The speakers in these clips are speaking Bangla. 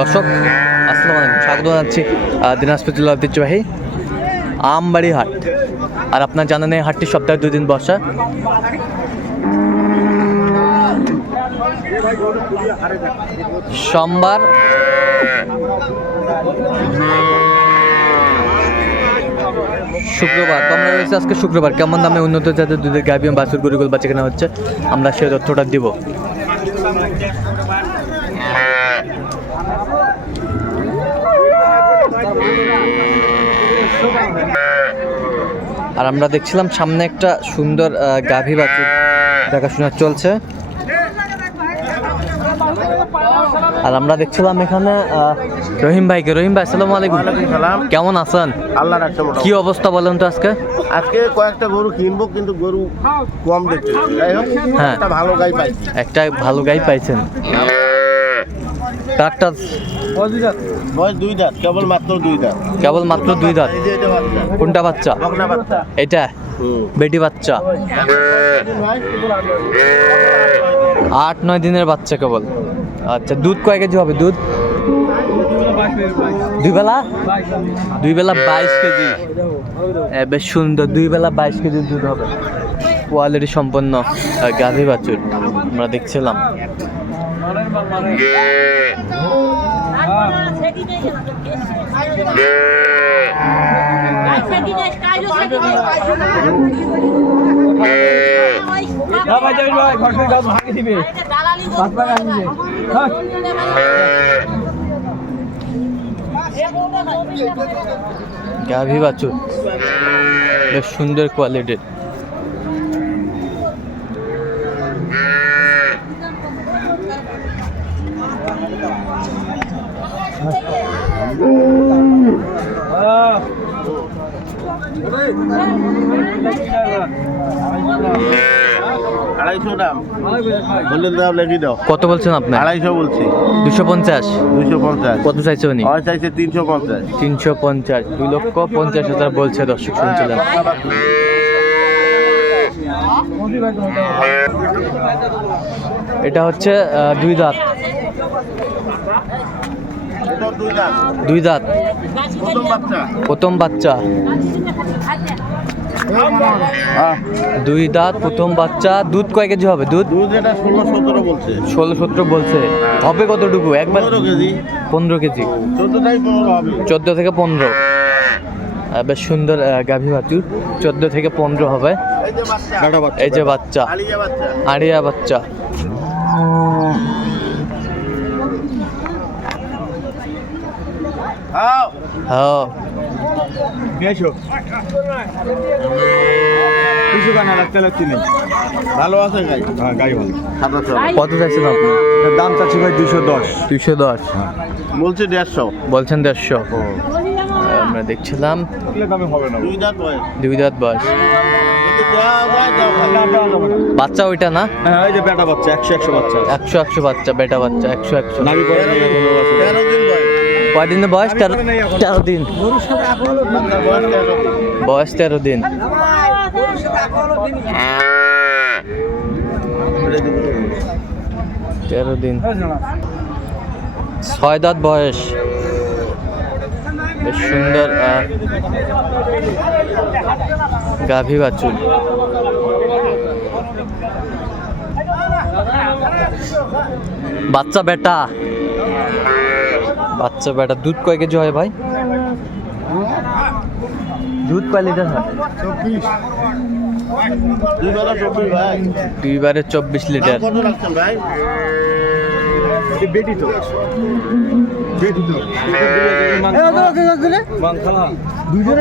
দর্শক, আসসালামু স্বাগত জানাচ্ছি দিনাজপুর জেলা ঐতিহ্যবাহী আমবাড়ি হাট আর আপনার জানেন এই হাটটি সপ্তাহে দুই দিন বসা। সোমবার শুক্রবার আমরা রয়েছে আজকে শুক্রবার, কেমন দামে উন্নত জাতের দুধের গাভি বাছুর গরুগুল বাচ্চা কেনা হচ্ছে, আমরা সেই তথ্যটা দিব। আর আমরা দেখছিলাম সামনে একটা সুন্দর গাভী বাছুর দেখাশোনা চলছে। আর আমরা দেখছিলাম এখানে রহিম ভাইকে। রহিম ভাই আসসালামু আলাইকুম। কেমন আছেন? আল্লাহ কি অবস্থা বলেন তো আজকে? আজকে কয়েকটা গরু কিনবো কিন্তু গরু কম দেখতে। হ্যাঁ। একটা ভালো গাই পাই একটা ভালো গাই পাইছেন। কাঠটা বয়স দুই দাঁত? কেবল মাত্র দুই দাঁত। কেবল মাত্র দুই কোনটা বাচ্চা? এটা? বেটি বাচ্চা? আট নয় দিনের বাচ্চা কেবল। আচ্ছা দুধ কয় কেজি হবে? দুধ? দুই বেলা? দুই বেলা বাইশ কেজি। বেশ সুন্দর। দুই বেলা বাইশ কেজি দুধ হবে। কোয়ালিটি সম্পন্ন গাভী বাছুর। আমরা দেখছিলাম। গাভী বাছুর। বেশ সুন্দর কোয়ালিটির আড়াইশো দাম। বললেন দাম লেগে দাও। কত বলছেন আপনি? আড়াইশো বলছি। দুশো পঞ্চাশ। দুশো পঞ্চাশ। কত চাইছে উনি? আমার চাইছে তিনশো পঞ্চাশ। তিনশো পঞ্চাশ। দুই লক্ষ পঞ্চাশ হাজার বলছে দর্শক শুনছিলেন। এটা হচ্ছে দুই দাঁত। দুই দাঁত? প্রথম বাচ্চা? দুই দাঁত প্রথম বাচ্চা। দুধ কয় কেজি হবে? দুধ? ষোলো সতেরো বলছে। ষোলো সতেরো বলছে। হবে কতটুকু? একবার পনেরো কেজি। চোদ্দ থেকে পনেরো। বেশ সুন্দর গাভী বাছুর। চোদ্দ থেকে পনেরো হবে। এই যে বাচ্চা। আড়িয়া বাচ্চা। হ্যাঁ হ্যাঁ কিছু গানা রাখতে লাগছি নেই ভালো আছে গাই? হ্যাঁ গাড়ি ভালো। কত চাইছেন আপনি? দাম চাচ্ছি ভাই দুশো দশ। দুইশো দশ। বলছে দেড়শো। বলছেন দেড়শো। আমরা দেখছিলাম। দামে হবে না। দুই দাঁত বয়স। বাচ্চা ওইটা না? হ্যাঁ এই যে বেটা বাচ্চা একশো একশো বাচ্চা। একশো একশো বাচ্চা বেটা বাচ্চা একশো একশো। নামি করে নেই এখনও আছে। তেরো দিন বয়স? তেরো তেরো দিন। বয়স তেরো দিন। তেরো দিন। ছয় দাঁত বয়স। বেশ সুন্দর গাভী বাছুর। বাচ্চা বেটা। বাচ্চা বেটা, দুধ কয় কেজি হয় ভাই? দুধ কয় লিটার হয়? দুইবারে চব্বিশ লিটার।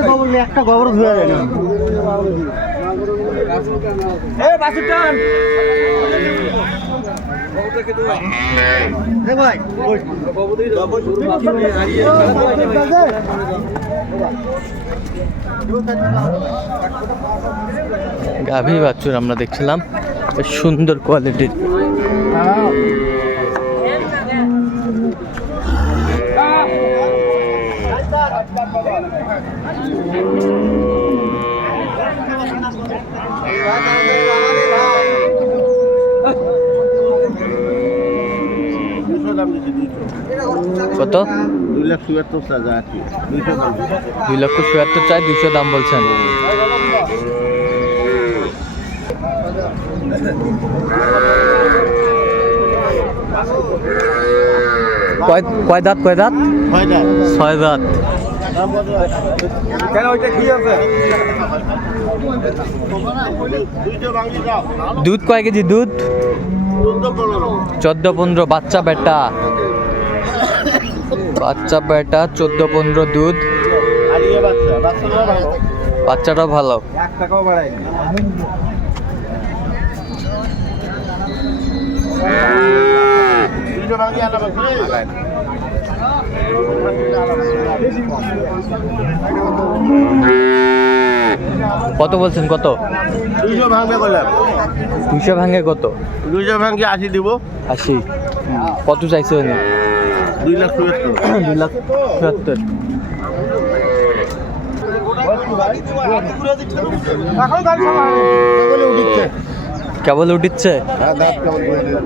খবর একটা ধুয়ে যায় গাভী বাচ্চুর আমরা দেখছিলাম বেশ সুন্দর কোয়ালিটির কত? দুই লাখ চুয়াত্তর দুই লক্ষ চুয়াত্তর চাই দুইশো দাম বলছেন। কয় দাঁত কয় দাঁত? ছয় দাঁত। দুধ কয় কেজি দুধ? চোদ্দ পনেরো বাচ্চা বেটা। বাচ্চা বেটা চোদ্দ পনেরো দুধ। বাচ্চাটা ভালো। কত বলছেন কত? দুইশো ভাঙবে বললাম। দুইশো ভাঙে কত? দুইশো ভাঙে আশি দিব। আশি। কত চাইছে দুই লাখ চুয়াত্তর। দুই লাখ চুয়াত্তর। কেবল উঠিচ্ছে। হ্যাঁ করে দিলেন?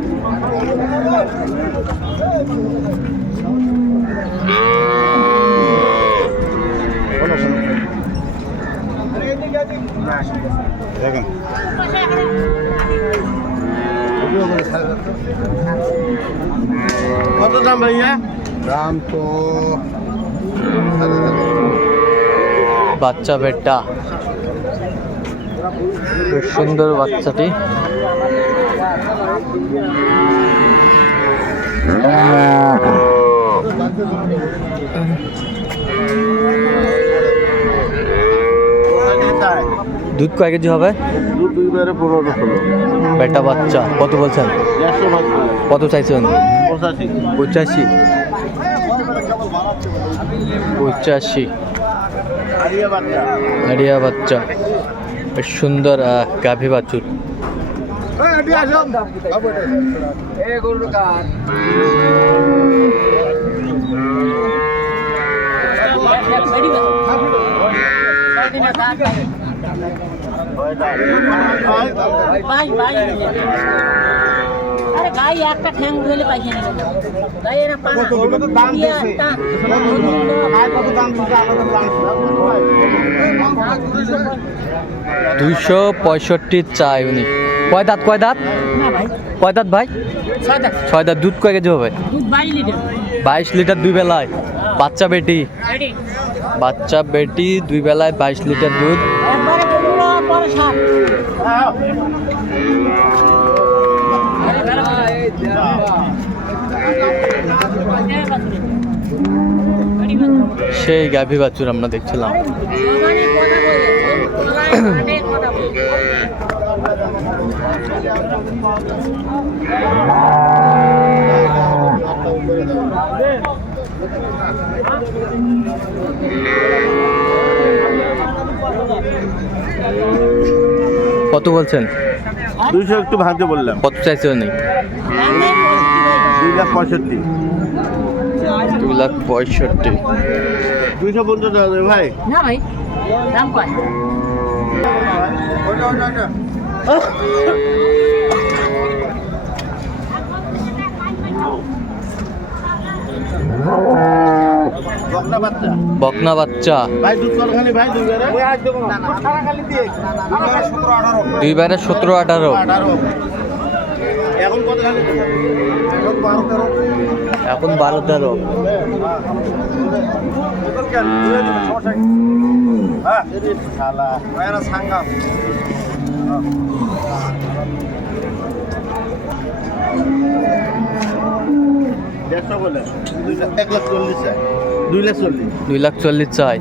দেখেন। কত দাম ভাইয়া দাম তো বাচ্চা বেটা বেশ সুন্দর বাচ্চাটি দুধ কয় কেজি হবে? দু দুই বারে পনেরো ষোলো। বেটা বাচ্চা কত বলছেন? কত চাইছেন? পঁচাশি। পঁচাশি। পঁচাশি। আড়িয়া বাচ্চা। বেশ সুন্দর গাভী বাছুর। ভাই ভাই আরে গাই একটা ঠ্যাং ধরে পাইছে না। গাই এরা পানা দাম দিছে। কত দাম দিচ্ছে আলাদা দাম দুইশো পঁয়ষট্টি চাই উনি। কয় দাঁত কয় দাঁত? না ভাই। কয় দাঁত ভাই? ছয় দাঁত। দুধ কয় কেজি হবে? দুধ বাইশ লিটার। দুই বেলায়। বাচ্চা বেটি? বাচ্চা বেটি দুই বেলায় বাইশ লিটার দুধ একবারে বেরোলো পরে সাত আরে ভালো রেডি সেই গাভী বাছুর আমরা দেখছিলাম। কত বলছেন? দুইশো একটু ভাঙতে বললাম। কত চাইছে উনি? দুই লাখ পঁয়ষট্টি। দুই লাখ পঁয়ষট্টি। দুইশো পঞ্চাশ দেওয়া ভাই। না ভাই দাম কয়? বকনা বাচ্চা দুই বারে সতেরো আঠারো এখন বারো তেরো হ্যাঁ দেড়শো বলে এক লাখ চল্লিশ দুই লাখ চল্লিশ। দুই লাখ চল্লিশ চাই।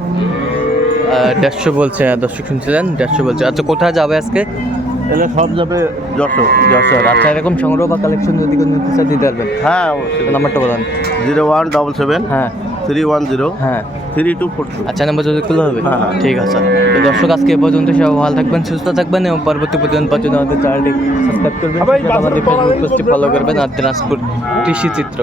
দেড়শো বলছে দর্শক শুনছিলেন? দেড়শো বলছে। আচ্ছা কোথায় যাবে আজকে? এলে সব যাবে যশোর। যশোর। আচ্ছা এরকম সংগ্রহ বা কালেকশন যদি কোনো নিতে চায় দিতে পারবেন। হ্যাঁ অবশ্যই। নাম্বারটা বলেন। জিরো ওয়ান ডবল সেভেন হ্যাঁ। থ্রি ওয়ান জিরো হ্যাঁ। Three two four two. আচ্ছা নাম্বার যদি খুলে হবে। হ্যাঁ, হ্যাঁ। ঠিক আছে। তো দর্শক আজকে এ পর্যন্ত সবাই ভালো থাকবেন সুস্থ থাকবেন এবং পরবর্তী পর্যন্ত পর্যন্ত আমাদের চ্যানেলটি সাবস্ক্রাইব করবেন আমাদের ফেসবুক পেজটি ফলো করবেন আর দিনাজপুর কৃষি চিত্র।